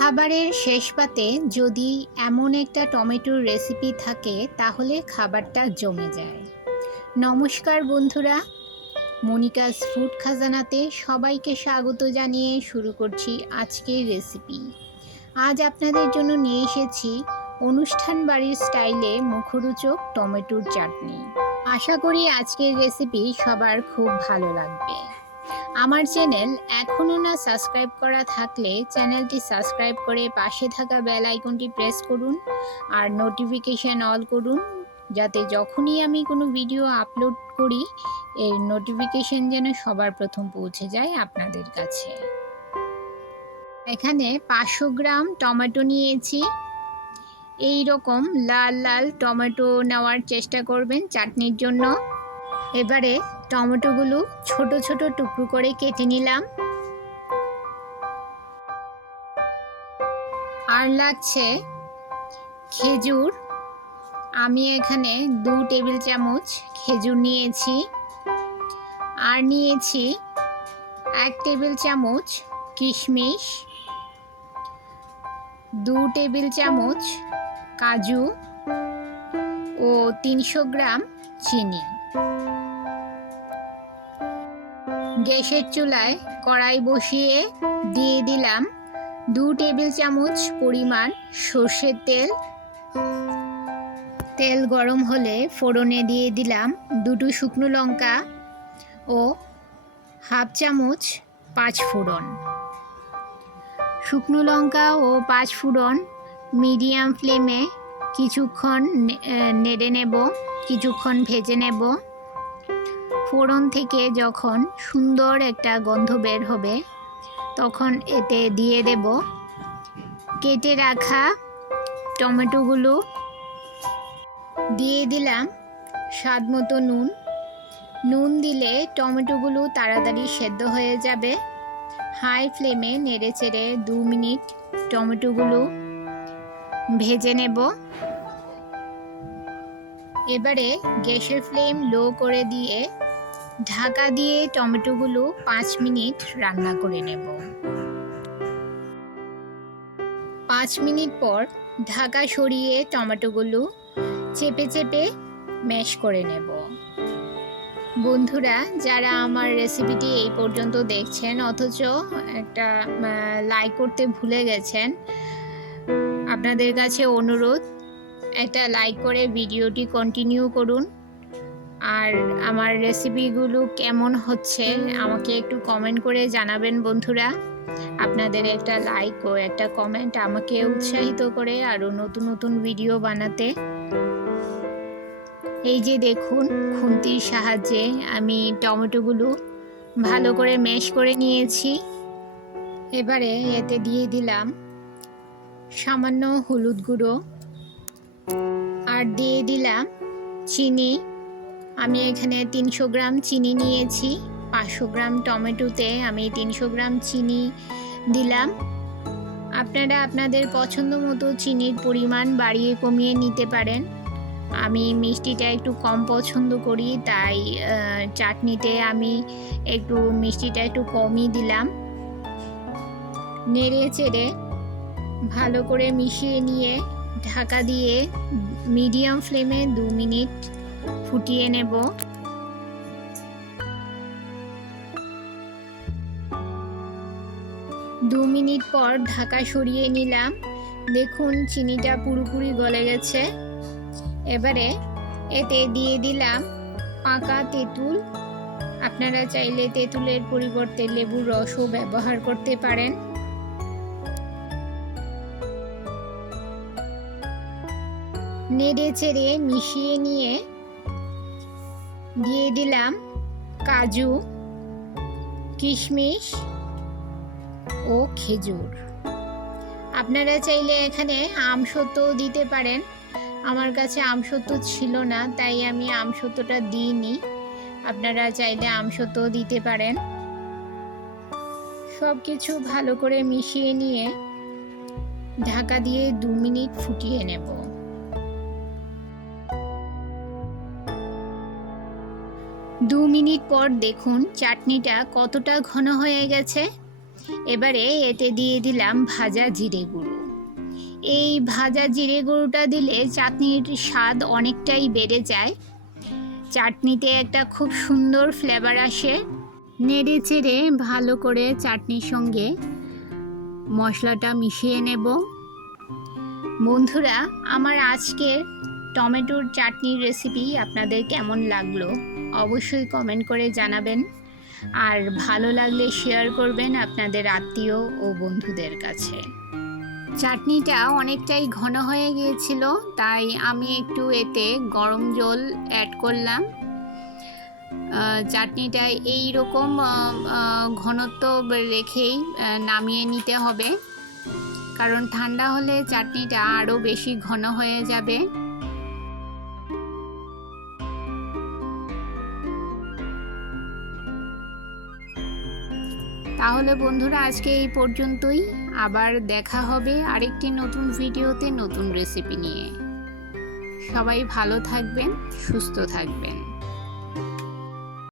খাবারের শেষ পাতে যদি এমন একটা টমেটোর রেসিপি থাকে তাহলে খাবারটা জমে যায়। নমস্কার বন্ধুরা, মনিকাস ফুড খাজানাতে সবাইকে স্বাগত জানিয়ে শুরু করছি আজকের রেসিপি। আজ আপনাদের জন্য নিয়ে এসেছি অনুষ্ঠান বাড়ির স্টাইলে মুখরোচক টমেটোর চাটনি। আশা করি আজকের রেসিপি সবার খুব ভালো লাগবে। আমার চ্যানেল এখনও না সাবস্ক্রাইব করা থাকলে চ্যানেলটি সাবস্ক্রাইব করে পাশে থাকা বেল আইকনটি প্রেস করুন আর নোটিফিকেশান অল করুন, যাতে যখনই আমি কোনো ভিডিও আপলোড করি এর নোটিফিকেশান যেন সবার প্রথম পৌঁছে যায় আপনাদের কাছে। এখানে 500 গ্রাম টমেটো নিয়েছি। এই রকম লাল লাল টমেটো নেওয়ার চেষ্টা করবেন চাটনির জন্য। এবারে টমেটোগুলো ছোট ছোট টুকরো করে কেটে নিলাম। আর লাগছে খেজুর। আমি এখানে 2 টেবিল চামচ খেজুর নিয়েছি। আর নিয়েছি 1 টেবিল চামচ কিশমিশ, 2 টেবিল চামচ কাজু ও 300 গ্রাম চিনি। গ্যাসের চুলায় কড়াই বসিয়ে দিয়ে দিলাম 2 টেবিল চামচ পরিমাণ সর্ষের তেল। তেল গরম হলে ফোড়নে দিয়ে দিলাম 2টো শুকনো লঙ্কা ও হাফ চামচ 5 ফোড়ন। শুকনো লঙ্কা ও 5 ফোড়ন মিডিয়াম ফ্লেমে কিছুক্ষণ নেড়ে নেব, কিছুক্ষণ ভেজে নেব। ফোড়ন থেকে যখন সুন্দর একটা গন্ধ বের হবে তখন এতে দিয়ে দেব কেটে রাখা টমেটোগুলো। দিয়ে দিলাম স্বাদ মতো নুন। নুন দিলে টমেটোগুলো তাড়াতাড়ি সেদ্ধ হয়ে যাবে। হাই ফ্লেমে নেড়ে চেড়ে 2 মিনিট টমেটোগুলো ভেজে নেব। এবারে গ্যাসের ফ্লেম লো করে দিয়ে ঢাকা দিয়ে টমেটোগুলো 5 মিনিট রান্না করে নেব। 5 মিনিট পর ঢাকা সরিয়ে টমেটোগুলো চেপে চেপে ম্যাশ করে নেব। বন্ধুরা, যারা আমার রেসিপিটি এই পর্যন্ত দেখছেন অথচ একটা লাইক করতে ভুলে গেছেন, আপনাদের কাছে অনুরোধ, একটা লাইক করে ভিডিওটি কন্টিনিউ করুন। আর আমার রেসিপিগুলো কেমন হচ্ছে আমাকে একটু কমেন্ট করে জানাবেন বন্ধুরা। আপনাদের একটা লাইক ও একটা কমেন্ট আমাকে উৎসাহিত করে আরও নতুন নতুন ভিডিও বানাতে। এই যে দেখুন, খুন্তির সাহায্যে আমি টমেটোগুলো ভালো করে ম্যাশ করে নিয়েছি। এবারে এতে দিয়ে দিলাম সামান্য হলুদ গুঁড়ো আর দিয়ে দিলাম চিনি। আমি এখানে 300 গ্রাম চিনি নিয়েছি। 500 গ্রাম টমেটোতে আমি 300 গ্রাম চিনি দিলাম। আপনারা আপনাদের পছন্দ মতো চিনির পরিমাণ বাড়িয়ে কমিয়ে নিতে পারেন। আমি মিষ্টিটা একটু কম পছন্দ করি, তাই চাটনিতে আমি একটু মিষ্টিটা একটু কমই দিলাম। নেড়ে চেড়ে ভালো করে মিশিয়ে নিয়ে ঢাকা দিয়ে মিডিয়াম ফ্লেমে 2 মিনিট ফুটিয়ে নেব। 2 মিনিট পর ঢাকা সরিয়ে নিলাম। দেখুন চিনিটা পুরোপুরি গলে গেছে। এবারে এতে দিয়ে দিলাম পাকা তেঁতুল। আপনারা চাইলে তেঁতুলের পরিবর্তে লেবুর রসও ব্যবহার করতে পারেন। নেড়ে চেড়ে মিশিয়ে নিয়ে দিয়ে দিলাম কাজু, কিশমিশ ও খেজুর। আপনারা চাইলে এখানে আমসত্ত্বও দিতে পারেন। আমার কাছে আমসত্ত্ব ছিল না, তাই আমি আমসত্ত্বটা দিইনি। আপনারা চাইলে আমসত্ত্বও দিতে পারেন। সব কিছু ভালো করে মিশিয়ে নিয়ে ঢাকা দিয়ে 2 মিনিট ফুটিয়ে নেব। 2 মিনিট পর দেখুন চাটনিটা কতটা ঘন হয়ে গেছে। এবারে এতে দিয়ে দিলাম ভাজা জিরে গুঁড়ো। এই ভাজা জিরে গুঁড়োটা দিলে চাটনির স্বাদ অনেকটাই বেড়ে যায়, চাটনিতে একটা খুব সুন্দর ফ্লেভার আসে। নেড়ে চেড়ে ভালো করে চাটনির সঙ্গে মশলাটা মিশিয়ে নেব। বন্ধুরা, আমার আজকের টমেটোর চাটনির রেসিপি আপনাদের কেমন লাগলো অবশ্যই কমেন্ট করে জানাবেন, আর ভালো লাগলে শেয়ার করবেন আপনাদের আত্মীয় ও বন্ধুদের কাছে। চাটনিটা অনেকটাই ঘন হয়ে গিয়েছিল, তাই আমি একটু এতে গরম জল অ্যাড করলাম। চাটনিটা এই রকম ঘনত্ব রেখেই নামিয়ে নিতে হবে, কারণ ঠান্ডা হলে চাটনিটা আরও বেশি ঘন হয়ে যাবে। তাহলে বন্ধুরা, আজকে এই পর্যন্তই। আবার দেখা হবে আরেকটি নতুন ভিডিওতে নতুন রেসিপি নিয়ে। সবাই ভালো থাকবেন, সুস্থ থাকবেন।